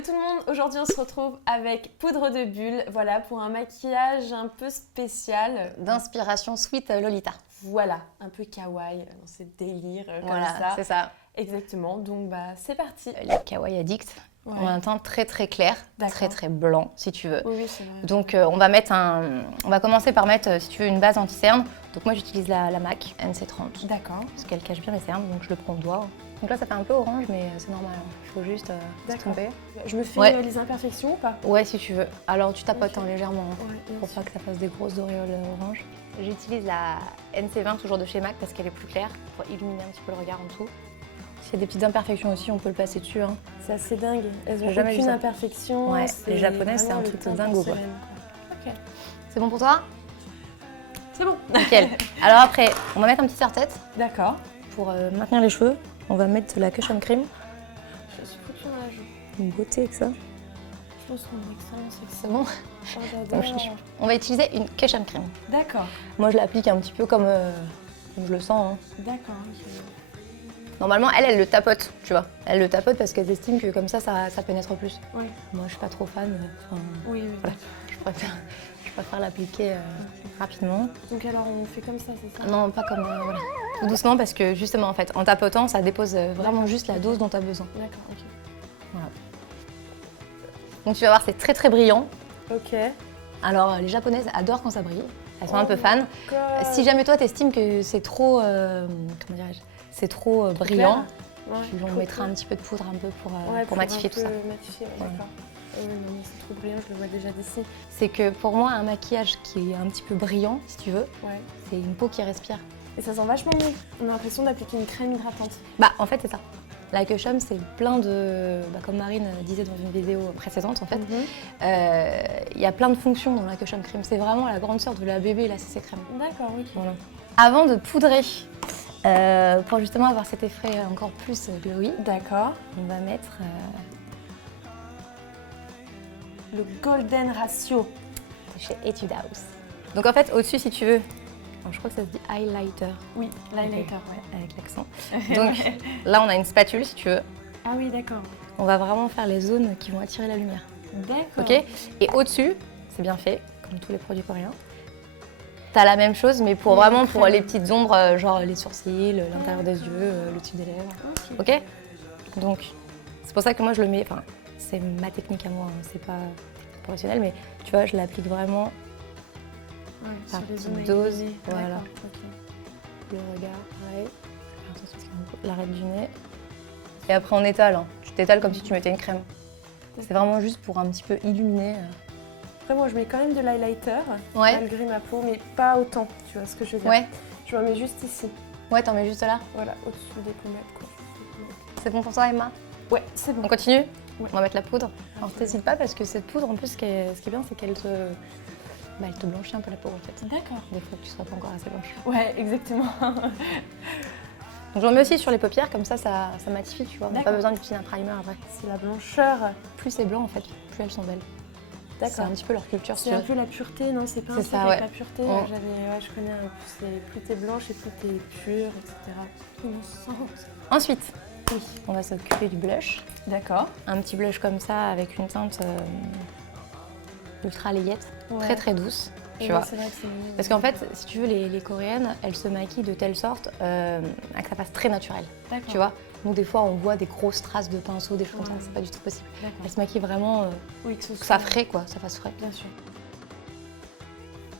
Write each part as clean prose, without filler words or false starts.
Hello tout le monde, aujourd'hui on se retrouve avec Poudre de Bulle, voilà, pour un maquillage un peu spécial. D'inspiration Sweet Lolita. Voilà, un peu kawaii, dans ces délires Voilà, comme ça. c'est ça. Exactement, donc c'est parti. Les kawaii addicts ont un teint très très clair, très blanc si tu veux. Oui, c'est vrai. Donc on va commencer par mettre, si tu veux, une base anti-cerne. Donc moi j'utilise la MAC NC30. D'accord. Parce qu'elle cache bien mes cernes, donc je le prends au doigt. Donc là ça fait un peu orange, mais c'est normal. Il faut juste se tromper. Je me fais les imperfections ou pas? Ouais, si tu veux. Alors tu tapotes légèrement, pour sûr. pas que ça fasse des grosses auréoles orange. J'utilise la NC20 toujours de chez MAC parce qu'elle est plus claire pour illuminer un petit peu le regard en dessous. S'il y a des petites imperfections aussi, on peut le passer dessus. Hein. C'est assez dingue. Elles ont jamais aucune vu ça. imperfection. Ouais, les japonais, c'est un truc de dingo, quoi. Ok. C'est bon pour toi? C'est bon. Nickel. Alors après, on va mettre un petit serre-tête. D'accord. Pour maintenir les cheveux, on va mettre de la cushion cream. Je suis foutue dans la joue. Une beauté avec ça. Je pense qu'on a l'excellence. C'est bon? Oh, j'adore. On va utiliser une cushion cream. D'accord. Moi, je l'applique un petit peu comme je le sens. Hein. D'accord. Normalement, elle le tapote, tu vois. Elle le tapote parce qu'elle estime que comme ça pénètre plus. Oui. Moi, je suis pas trop fan. Oui. Voilà. Je préfère l'appliquer rapidement. Donc alors, on fait comme ça, c'est ça? Non, pas comme voilà. Tout doucement parce que justement, en fait, en tapotant, ça dépose vraiment juste la dose dont tu as besoin. D'accord, ok. Voilà. Donc tu vas voir, c'est très très brillant. Ok. Alors, les japonaises adorent quand ça brille. Elles sont un peu fans. God. Si jamais toi, t'estimes que c'est trop, comment dirais-je, c'est trop brillant, tu en mettras un petit peu de poudre un peu pour matifier tout ça. Matifier, d'accord. Oui, non, mais c'est trop brillant, je le vois déjà d'ici. C'est que pour moi, un maquillage qui est un petit peu brillant, si tu veux, c'est une peau qui respire. Et ça sent vachement bon. On a l'impression d'appliquer une crème hydratante. Bah, en fait, c'est ça. La Cushion, c'est plein de... comme Marine disait dans une vidéo précédente, en fait, y a plein de fonctions dans la Cushion Cream. C'est vraiment la grande sœur de la bébé, la CC Crème. D'accord, oui. Voilà. Avant de poudrer, pour justement avoir cet effet encore plus glowy, d'accord, on va mettre le Golden Ratio chez Etude House. Donc en fait, au-dessus, si tu veux, je crois que ça se dit highlighter. Oui, l'highlighter, ouais. Avec l'accent. Donc là, on a une spatule, si tu veux. Ah oui, d'accord. On va vraiment faire les zones qui vont attirer la lumière. D'accord. Ok. Et au-dessus, c'est bien fait, comme tous les produits coréens. T'as la même chose, mais pour vraiment pour les petites ombres, genre les sourcils, l'intérieur des yeux, le dessus des lèvres. Ok. Donc, c'est pour ça que moi je le mets. Enfin, c'est ma technique à moi, hein, c'est pas professionnel, mais tu vois, je l'applique vraiment par petite dose. Voilà. Le regard, pareil. L'arête du nez. Et après on étale. Hein. Tu t'étales comme si tu mettais une crème. C'est vraiment juste pour un petit peu illuminer. Après moi je mets quand même de l'highlighter, malgré ma peau, mais pas autant, tu vois ce que je veux dire. Ouais. Je m'en mets juste ici. Ouais, t'en mets juste là. Voilà, au-dessus des pommettes, quoi. C'est bon pour toi, Emma? Ouais, c'est bon. On continue? Ouais. On va mettre la poudre. Alors t'hésites pas parce que cette poudre, en plus, ce qui est bien, c'est qu'elle elle te blanchit un peu la peau, en fait. D'accord. Des fois que tu seras pas encore assez blanche. Ouais, exactement. Donc j'en mets aussi sur les paupières, comme ça matifie, tu vois. On n'a pas besoin d'utiliser un primer après. C'est la blancheur. Plus c'est blanc, en fait, plus elles sont belles. C'est un petit peu leur culture. C'est un peu la pureté, non? C'est pas un truc avec la pureté. Je connais un peu. Plus t'es blanche et plus t'es pure, etc. Ensuite, on va s'occuper du blush. D'accord. Un petit blush comme ça avec une teinte ultra layette, très très douce. Tu vois. C'est vrai que c'est mignon. Parce qu'en fait, si tu veux, les Coréennes, elles se maquillent de telle sorte que ça fasse très naturel. Tu vois. Nous, des fois, on voit des grosses traces de pinceau, des choses comme ça, c'est pas du tout possible. Elles se maquillent vraiment que ça frais, quoi, ça fasse frais. Bien sûr.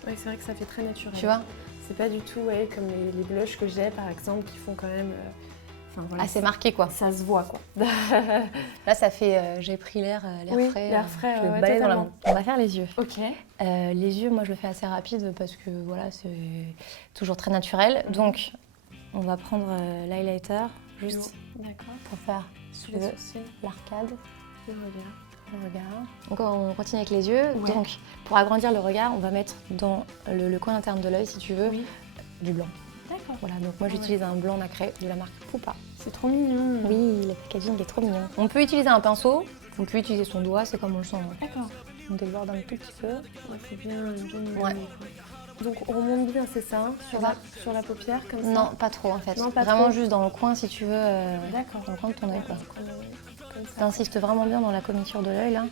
Oui, c'est vrai que ça fait très naturel. Tu vois. C'est pas du tout comme les blushs que j'ai, par exemple, qui font quand même... assez marqué, quoi. Ça se voit, quoi. Là, ça fait... j'ai pris l'air frais. L'air frais, je le balaye dans la main. On va faire les yeux. Ok. Les yeux, moi, je le fais assez rapide parce que, voilà, c'est toujours très naturel. Donc, on va prendre l'highlighter, juste pour faire l'arcade. Le regard. Donc, on continue avec les yeux. Ouais. Donc, pour agrandir le regard, on va mettre dans le coin interne de l'œil, si tu veux, du blanc. D'accord. Voilà, donc moi j'utilise un blanc nacré de la marque Pupa. C'est trop mignon. Oui, le packaging est trop mignon. On peut utiliser un pinceau, on peut utiliser son doigt, c'est comme on le sent. D'accord. On déborde un tout petit peu. Ouais, c'est bien. Donc on remonte bien, c'est ça, hein, sur la paupière comme ça? Non, pas trop en fait. Non, pas vraiment trop. Juste dans le coin si tu veux. D'accord. Dans le coin de ton œil, quoi. Comme T'insistes vraiment bien dans la commiture de l'œil là.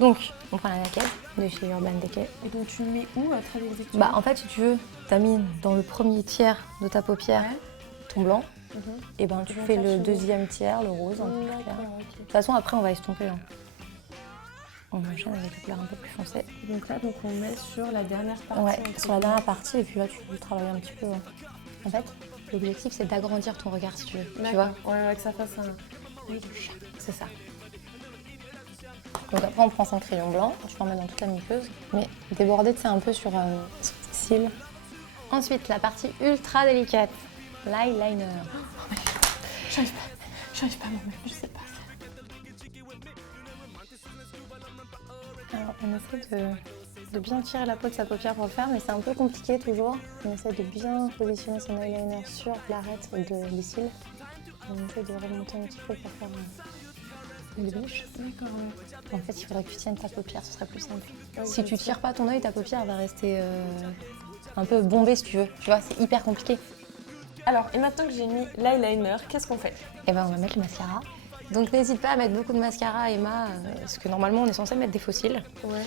Donc, on prend la naked de chez Urban Decay. Et donc tu le mets où très exactement? Bah en fait, si tu veux, t'as mis dans le premier tiers de ta paupière ton blanc. Et ben tu fais le deuxième tiers, le rose. De toute façon, après, on va estomper. Hein. On enchaîne avec la couleur un peu plus foncée. Donc là, on met sur la dernière partie. Ouais, sur la dernière partie, et puis là, tu peux travailler un petit peu. Hein. En fait, l'objectif, c'est d'agrandir ton regard, si tu veux. Tu vois? Ouais, que ça fasse un... C'est ça. Donc après, on prend son crayon blanc, tu l'en mets dans toute la muqueuse, mais déborder, c'est un peu sur tes cils. Ensuite, la partie ultra délicate, l'eyeliner. Oh, j'arrive pas à m'en mettre, je sais pas. Alors, on essaie de bien tirer la peau de sa paupière pour le faire, mais c'est un peu compliqué toujours. On essaie de bien positionner son eyeliner sur l'arête des cils. On essaie de remonter un petit peu pour faire une bouche. D'accord. En fait, il faudrait que tu tiennes ta paupière, ce serait plus simple. Si tu tires pas ton œil, ta paupière va rester un peu bombée si tu veux. Tu vois, c'est hyper compliqué. Alors, et maintenant que j'ai mis l'eyeliner, qu'est-ce qu'on fait? Eh ben, on va mettre le mascara. Donc n'hésite pas à mettre beaucoup de mascara, Emma, parce que normalement on est censé mettre des faux cils. Ouais.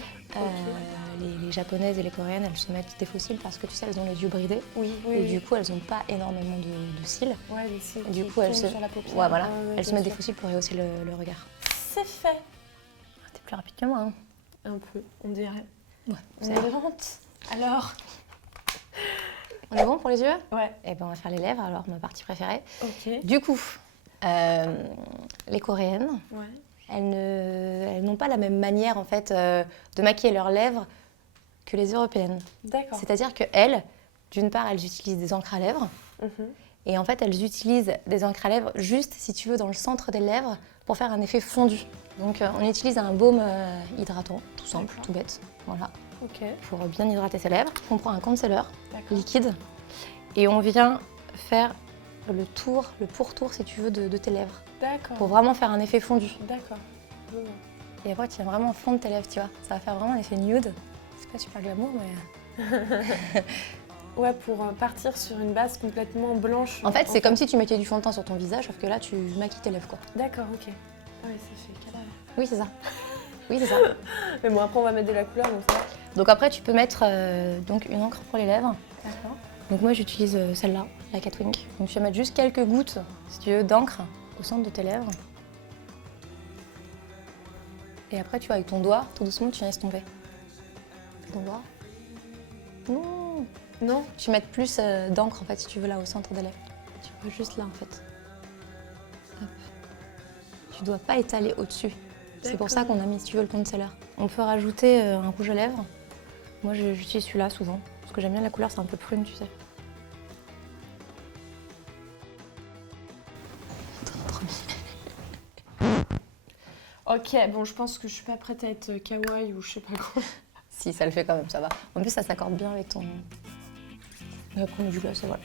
Les japonaises et les coréennes, elles se mettent des faux cils parce que tu sais, elles ont les yeux bridés. Oui. Et du coup, elles n'ont pas énormément de cils. Ouais, les cils. Et du coup, elles se... sur la paupière. Ouais, voilà. Elles se mettent des faux cils pour rehausser le regard. C'est fait. T'es plus rapide que moi, hein. Un peu, on dirait. Ouais. On est lente. Alors. On est bon pour les yeux? Ouais. Eh ben, on va faire les lèvres, alors ma partie préférée. Ok. Du coup, les coréennes, elles n'ont pas la même manière en fait de maquiller leurs lèvres que les européennes. D'accord. C'est-à-dire qu'elles, d'une part, elles utilisent des encres à lèvres. Et en fait, elles utilisent des encres à lèvres juste, si tu veux, dans le centre des lèvres pour faire un effet fondu. Donc, on utilise un baume hydratant, tout simple, tout bête. Voilà. Ok. Pour bien hydrater ses lèvres. On prend un concealer liquide et on vient faire le pourtour, si tu veux, de tes lèvres. D'accord. Pour vraiment faire un effet fondu. D'accord. Et après, tu viens vraiment fondre tes lèvres, tu vois. Ça va faire vraiment un effet nude. C'est pas super glamour, mais... Ouais, pour partir sur une base complètement blanche. En fait, c'est comme si tu mettais du fond de teint sur ton visage, sauf que là, tu maquilles tes lèvres, quoi. D'accord, ok. Ouais, ça fait cadavre. Oui, c'est ça. Oui, c'est ça. Mais bon, après, on va mettre de la couleur, donc ça va. Donc après, tu peux mettre donc une encre pour les lèvres. D'accord. Donc moi, j'utilise celle-là, la Catwink. Donc tu vas mettre juste quelques gouttes, si tu veux, d'encre au centre de tes lèvres. Et après, tu vois, avec ton doigt, tout doucement, tu viens estomper. Ton doigt. Non. Non. Tu mets plus d'encre, en fait, si tu veux, là, au centre des lèvres. Tu vois, juste là, en fait. Hop. Tu dois pas étaler au-dessus. C'est pour ça qu'on a mis, si tu veux, le concealer. On peut rajouter un rouge à lèvres. Moi, j'utilise celui-là souvent. Parce que j'aime bien la couleur, c'est un peu prune, tu sais. Ok, bon, je pense que je suis pas prête à être kawaii ou je sais pas quoi. Si, ça le fait quand même, ça va. En plus, ça s'accorde bien avec ton... Après, on met du gloss et voilà.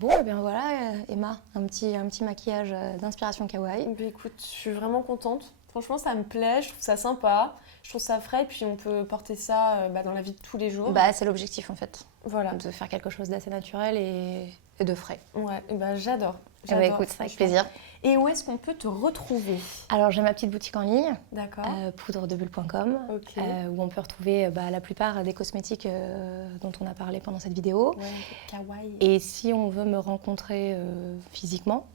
Bon, et bien voilà, Emma, un petit maquillage d'inspiration kawaii. Bah, écoute, je suis vraiment contente. Franchement, ça me plaît, je trouve ça sympa, je trouve ça frais, et puis on peut porter ça dans la vie de tous les jours. Bah, c'est l'objectif en fait. Voilà. De faire quelque chose d'assez naturel et de frais. Ouais, et bah, j'adore. Bah, écoute, avec plaisir. Et où est-ce qu'on peut te retrouver? Alors, j'ai ma petite boutique en ligne, poudredebulle.com, où on peut retrouver la plupart des cosmétiques dont on a parlé pendant cette vidéo. Ouais, kawaii. Et si on veut me rencontrer physiquement,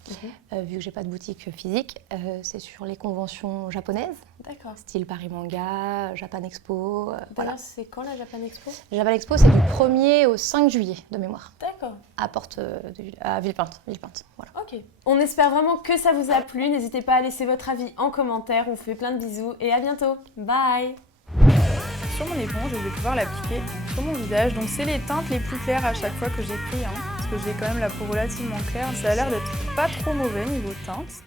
vu que j'ai pas de boutique physique, c'est sur les conventions japonaises. D'accord. Style Paris Manga, Japan Expo. Voilà. C'est quand la Japan Expo? Japan Expo, c'est du 1er au 5 juillet de mémoire. D'accord. À Villepinte. Voilà. Ok. On espère vraiment que ça vous a plu. N'hésitez pas à laisser votre avis en commentaire. On vous fait plein de bisous et à bientôt. Bye. Sur mon éponge, je vais pouvoir l'appliquer sur mon visage. Donc c'est les teintes les plus claires à chaque fois que j'ai pris, parce que j'ai quand même la peau relativement claire. Ça a l'air d'être pas trop mauvais niveau teinte.